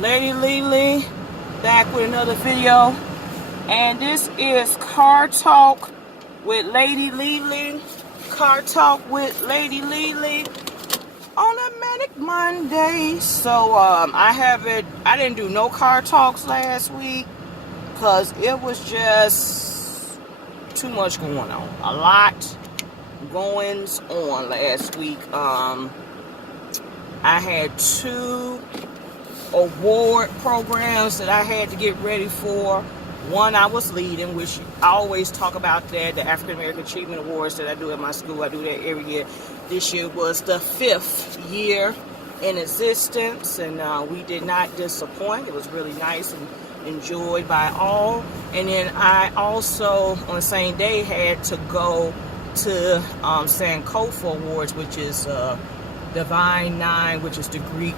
Lady LeLe back with another video, and this is Car Talk with Lady LeLe. Car Talk with Lady LeLe on a Majestic Monday. So I didn't do no car talks last week because it was just too much going on. A lot goings on last week. I had two award programs that I had to get ready for. One I was leading, which I always talk about that, the African American Achievement Awards that I do at my school. I do that every year. This year was the 5th year in existence, and we did not disappoint. It was really nice and enjoyed by all. And then I also, on the same day, had to go to Sankofa Awards, which is Divine Nine, which is the Greek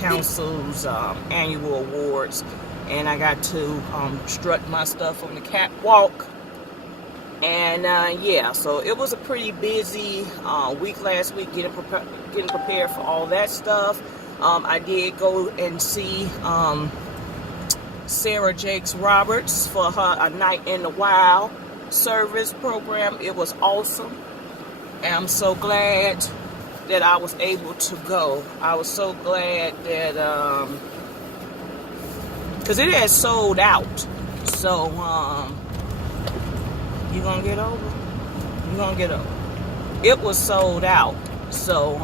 Council's annual awards, and I got to strut my stuff on the catwalk. And yeah, so it was a pretty busy week last week, getting prepared for all that stuff. I did go and see Sarah Jakes Roberts for her A Night in the Wild service program. It was awesome, and I'm so glad that I was able to go. I was so glad that because it had sold out. So you gonna get over? You gonna get over? It was sold out. So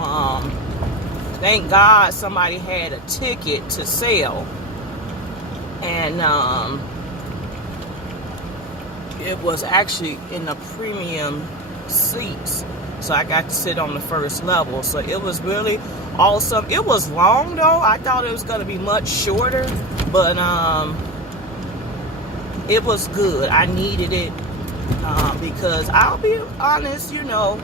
thank God somebody had a ticket to sell, and it was actually in the premium seats. So I got to sit on the first level. So it was really awesome. It was long though. I thought it was going to be much shorter, but it was good. I needed it because I'll be honest, you know,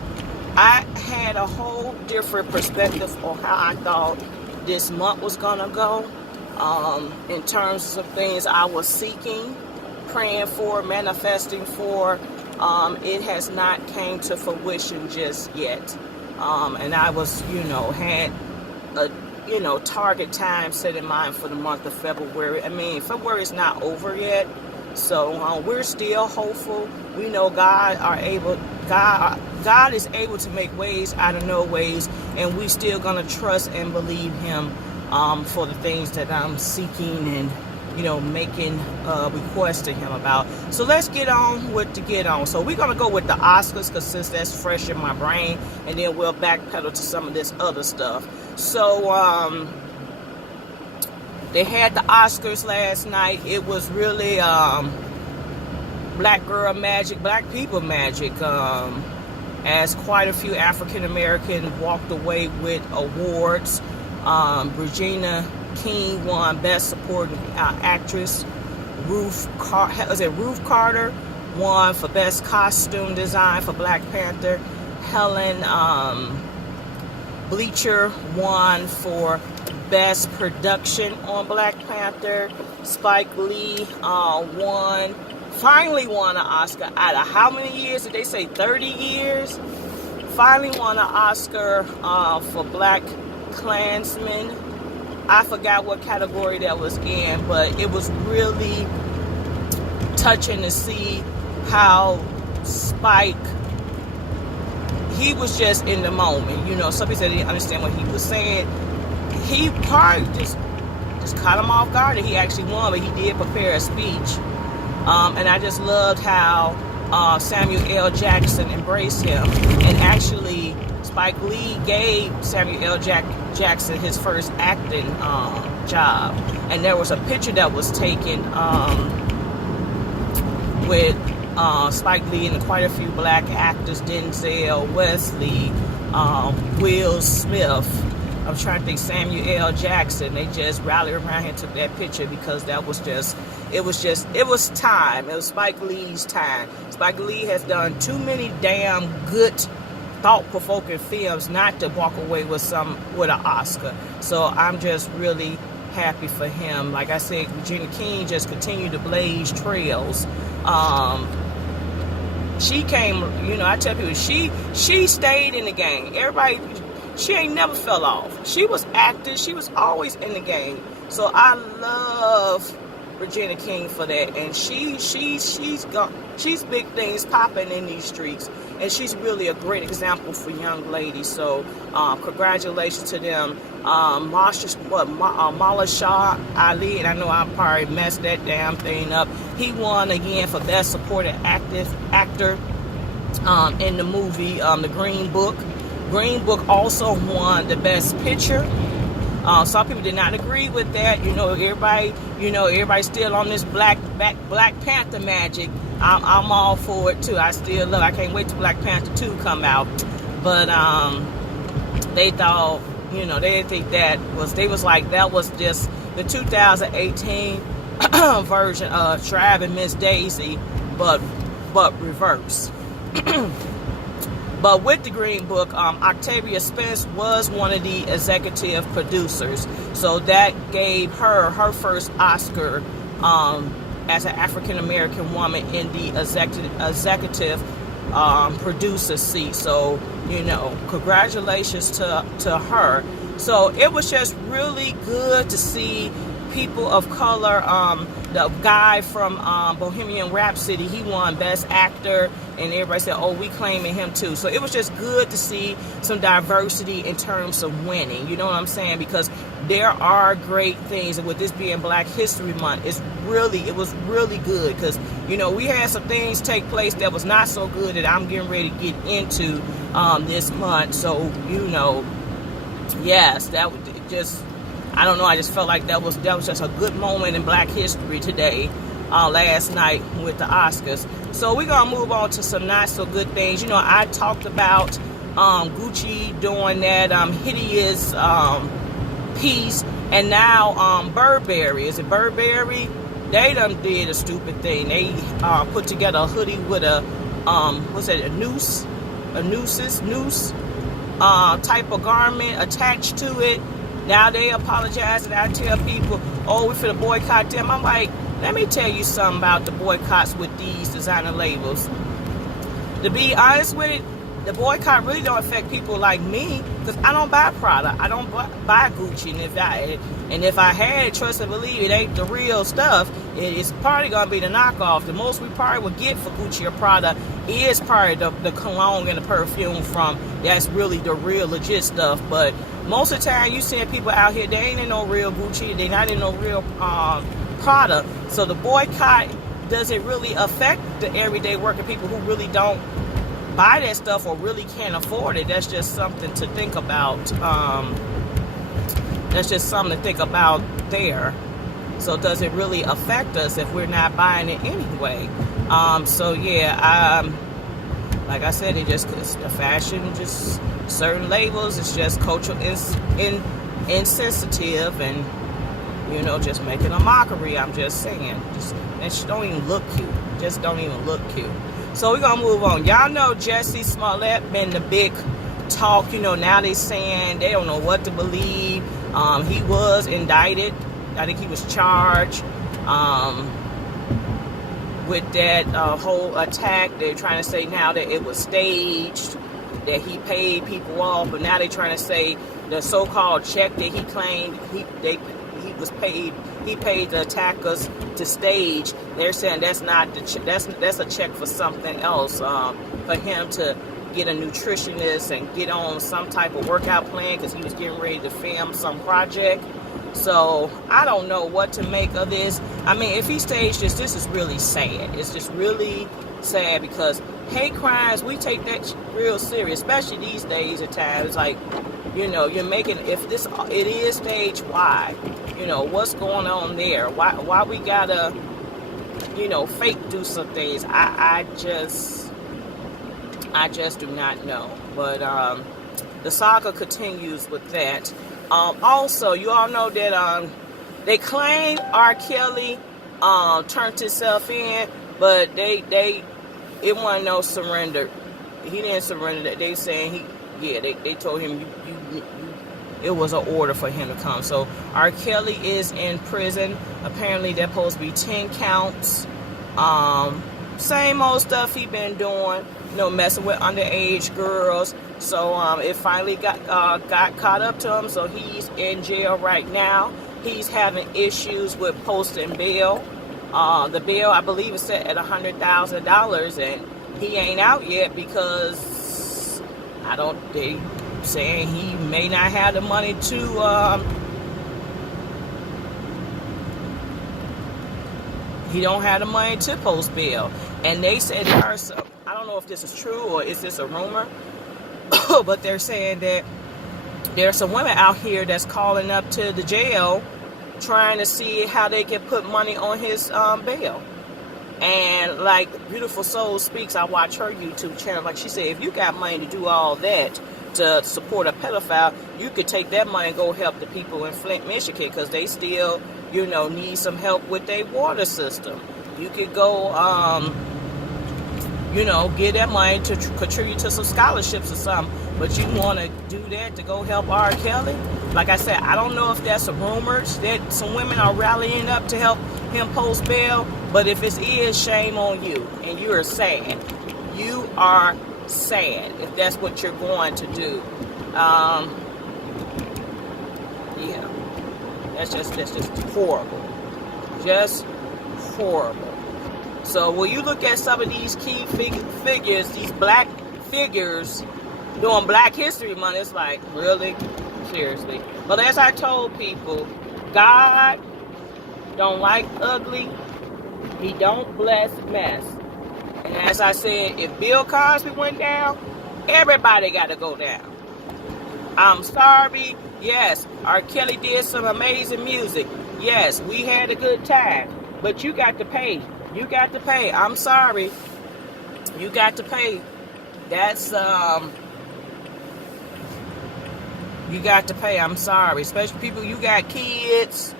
I had a whole different perspective on how I thought this month was going to go in terms of things I was seeking, praying for, manifesting for. It has not came to fruition just yet. And I was, had a, target time set in mind for the month of February. I mean, February is not over yet. So we're still hopeful. We know God is able to make ways out of no ways. And we still going to trust and believe Him for the things that I'm seeking and making requests to Him about. So let's get on with to get on. So we're going to go with the Oscars, because since that's fresh in my brain, and then we'll backpedal to some of this other stuff. So they had the Oscars last night. It was really black girl magic, black people magic, as quite a few African Americans walked away with awards. Regina King won Best Supporting Actress. Ruth Carter won for Best Costume Design for Black Panther. Helen Bleacher won for Best Production on Black Panther. Spike Lee finally won an Oscar out of how many years? Did they say 30 years? Finally won an Oscar for Black Klansman. I forgot what category that was in, but it was really touching to see how Spike, he was just in the moment. Some people said they didn't understand what he was saying. He probably just caught him off guard that he actually won, but he did prepare a speech. And I just loved how Samuel L. Jackson embraced him. And actually, Spike Lee gave Samuel L. Jackson his first acting job. And there was a picture that was taken with Spike Lee and quite a few black actors, Denzel, Wesley, Will Smith. I'm trying to think, Samuel L. Jackson. They just rallied around and took that picture because that was it was time. It was Spike Lee's time. Spike Lee has done too many damn good, thought-provoking films not to walk away with an Oscar. So I'm just really happy for him. Like I said, Regina King just continued to blaze trails. She came, I tell people, she stayed in the game. Everybody she ain't never fell off. She was active. She was always in the game. So I love Regina King for that, and she's big things popping in these streets, and she's really a great example for young ladies. So congratulations to them. Mala Shah Ali, and I know I probably messed that damn thing up. He won again for Best Supporting Actor in the movie The Green Book. Green Book also won the Best Picture. Some people did not agree with that. Everybody still on this Black Panther magic. I'm all for it too. I still love. I can't wait till Black Panther 2 come out. But they thought, they didn't think that was just the 2018 version of Driving Miss Daisy, but reverse. But with the Green Book, Octavia Spence was one of the executive producers. So that gave her first Oscar as an African-American woman in the executive producer seat. So, congratulations to her. So it was just really good to see people of color. The guy from Bohemian Rhapsody, he won Best Actor, and everybody said, oh, we claiming him too. So it was just good to see some diversity in terms of winning. You know what I'm saying? Because there are great things, and with this being Black History Month, it was really good, because we had some things take place that was not so good that I'm getting ready to get into this month. So yes, that would just, I don't know, I just felt like that was just a good moment in Black history today, last night with the Oscars. So we're going to move on to some not so good things. I talked about Gucci doing that hideous piece, and now Burberry. Is it Burberry? They done did a stupid thing. They put together a hoodie with a noose type of garment attached to it. Now they apologize, and I tell people, oh, we finna boycott them. I'm like, let me tell you something about the boycotts with these designer labels. To be honest with it, the boycott really don't affect people like me, because I don't buy Prada. I don't buy Gucci, and if I had it, trust and believe, it ain't the real stuff. It's probably gonna be the knockoff. The most we probably would get for Gucci or Prada is probably the cologne and the perfume from, that's really the real legit stuff. But most of the time you see people out here, they ain't in no real Gucci, they not in no real Prada. So the boycott doesn't really affect the everyday working people who really don't buy that stuff or really can't afford it. That's just something to think about. That's just something to think about there. So does it really affect us if we're not buying it anyway? So yeah, like I said, it's the fashion, just certain labels, it's just cultural insensitive, and just making a mockery. I'm just saying, just don't even look cute. Just don't even look cute. So we're gonna move on. Y'all know Jussie Smollett been the big talk. Now they saying they don't know what to believe. He was indicted. I think he was charged with that whole attack. They're trying to say now that it was staged, that he paid people off, but now they're trying to say the so-called check that he claimed he paid the attackers to stage. They're saying that's not that's a check for something else, for him to get a nutritionist and get on some type of workout plan, because he was getting ready to film some project. So I don't know what to make of this. I mean, if he staged this is really sad. It's just really sad, because hate crimes, we take that real serious, especially these days at times. Like, you're making, if it is staged, why? What's going on there? Why we gotta, fake do some things? I just do not know. But the saga continues with that. Also, you all know that they claim R. Kelly turned himself in, but it wasn't no surrender. He didn't surrender. They saying they told him it was an order for him to come. So R. Kelly is in prison. Apparently, there's supposed to be 10 counts. Same old stuff he been doing. Messing with underage girls. So it finally got caught up to him. So he's in jail right now. He's having issues with posting bail. The bail, I believe, is set at $100,000, and he ain't out yet because they saying he may not have the money to. He don't have the money to post bail, and they said there are some. I don't know if this is true or is this a rumor, but they're saying that there's some women out here that's calling up to the jail trying to see how they can put money on his bail. And like Beautiful Soul Speaks, I watch her YouTube channel. Like she said, if you got money to do all that to support a pedophile, you could take that money and go help the people in Flint, Michigan, because they still, need some help with their water system. You could go, get that money to contribute to some scholarships or something. But you want to do that to go help R. Kelly? Like I said, I don't know if that's a rumor that some women are rallying up to help him post bail. But if it is, shame on you. And you are sad. You are sad if that's what you're going to do. Yeah. That's just horrible. Just horrible. So when you look at some of these key figures, these black figures doing Black History Month, it's like, really? Seriously. But as I told people, God don't like ugly. He don't bless mess. And as I said, if Bill Cosby went down, everybody got to go down. I'm sorry. Yes, R. Kelly did some amazing music. Yes, we had a good time. But you got to pay. You got to pay. I'm sorry. You got to pay. That's, you got to pay. I'm sorry. Especially people, you got kids.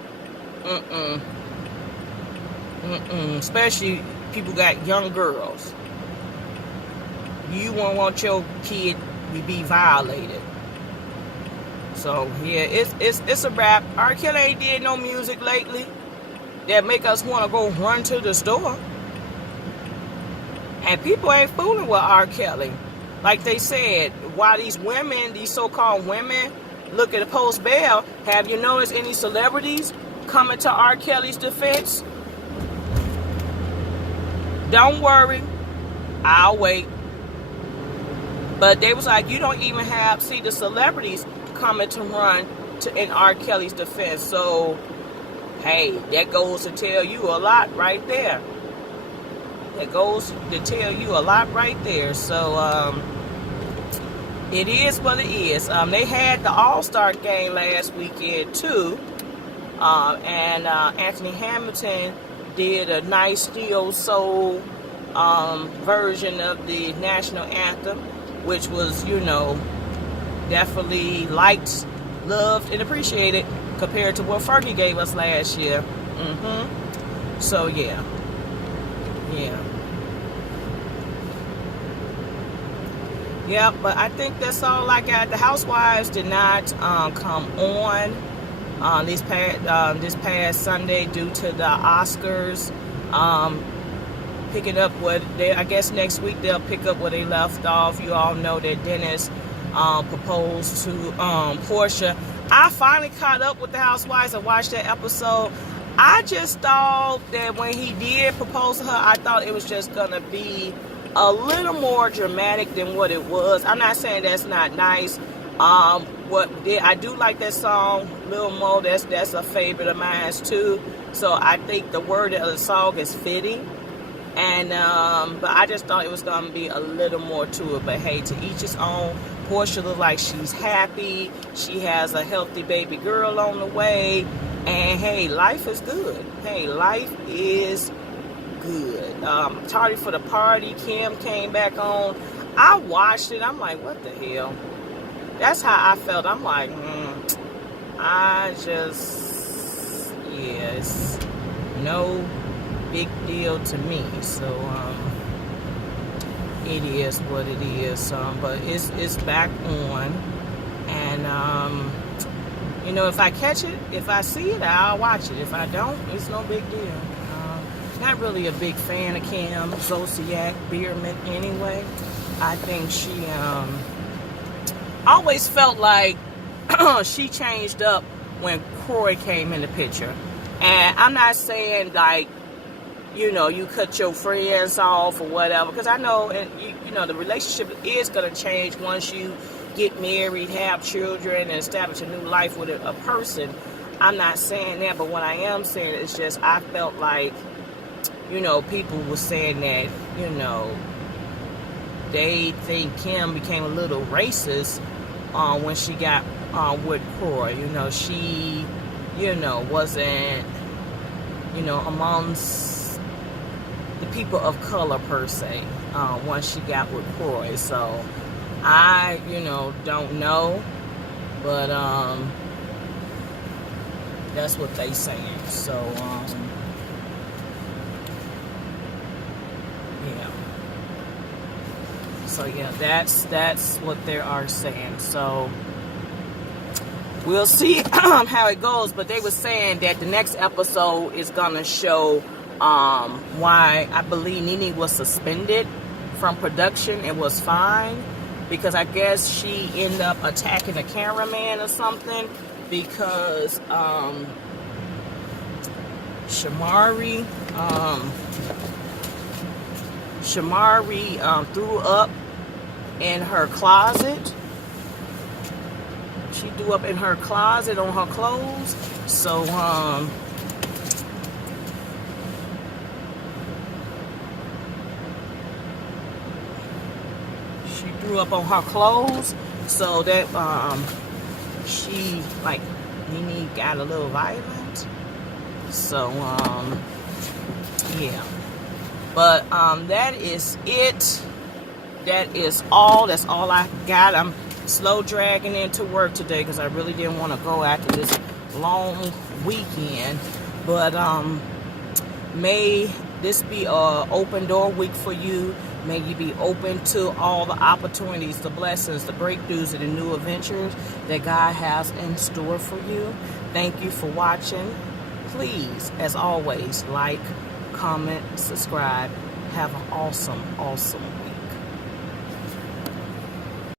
Especially people got young girls. You won't want your kid to be violated. So yeah, it's a wrap. R. Kelly ain't did no music lately that make us want to go run to the store. And people ain't fooling with R. Kelly. Like they said, why these women, these so-called women, look at the post bail, have you noticed any celebrities coming to R. Kelly's defense? Don't worry, I'll wait. But they was like, you don't even see the celebrities coming to run in R. Kelly's defense. So, hey, that goes to tell you a lot right there. That goes to tell you a lot right there. So, it is what it is. They had the All-Star game last weekend, too. And Anthony Hamilton did a nice steel soul version of the national anthem, which was, definitely liked, loved, and appreciated compared to what Fergie gave us last year. So, yeah. Yeah, but I think that's all I got. The Housewives did not come on this past Sunday due to the Oscars. Picking up I guess next week they'll pick up where they left off. You all know that Dennis proposed to Portia. I finally caught up with the Housewives and watched that episode. I just thought that when he did propose to her, I thought it was just gonna be a little more dramatic than what it was. I'm not saying that's not nice. I do like that song, Lil Mo. That's a favorite of mine too. So I think the word of the song is fitting. And but I just thought it was gonna be a little more to it. But hey, to each his own. Portia looks like she's happy. She has a healthy baby girl on the way. And hey, life is good. Hey, life is good. Tardy for the Party. Kim came back on. I watched it. I'm like, what the hell? That's how I felt. I'm like, it's no big deal to me. So, it is what it is. But it's back on. And, if I catch it, if I see it, I'll watch it. If I don't, it's no big deal. Not really a big fan of Kim Zolciak Bierman anyway. I think she I always felt like she changed up when Corey came in the picture. And I'm not saying like, you know, you cut your friends off or whatever, because I know, and you know, the relationship is going to change once you get married, have children, and establish a new life with a person. I'm not saying that, but what I am saying is just I felt like, you know, people were saying that, you know, they think Kim became a little racist when she got with Corey. You know, she, you know, wasn't, you know, amongst the people of color per se once she got with Corey. So I, you know, don't know, but that's what they saying. So yeah. So yeah, that's what they are saying. So we'll see how it goes. But they were saying that the next episode is gonna show why I believe Nene was suspended from production and was fine, because I guess she ended up attacking a cameraman or something, because Shamari threw up in her closet. She threw up in her closet on her clothes. So she threw up on her clothes, so that she, like, Nene got a little violent. So yeah. But that is it. That is all. That's all I got. I'm slow dragging into work today because I really didn't want to go after this long weekend. But may this be a open door week for you. May you be open to all the opportunities, the blessings, the breakthroughs, and the new adventures that God has in store for you. Thank you for watching. Please, as always, like, comment, subscribe. Have an awesome, awesome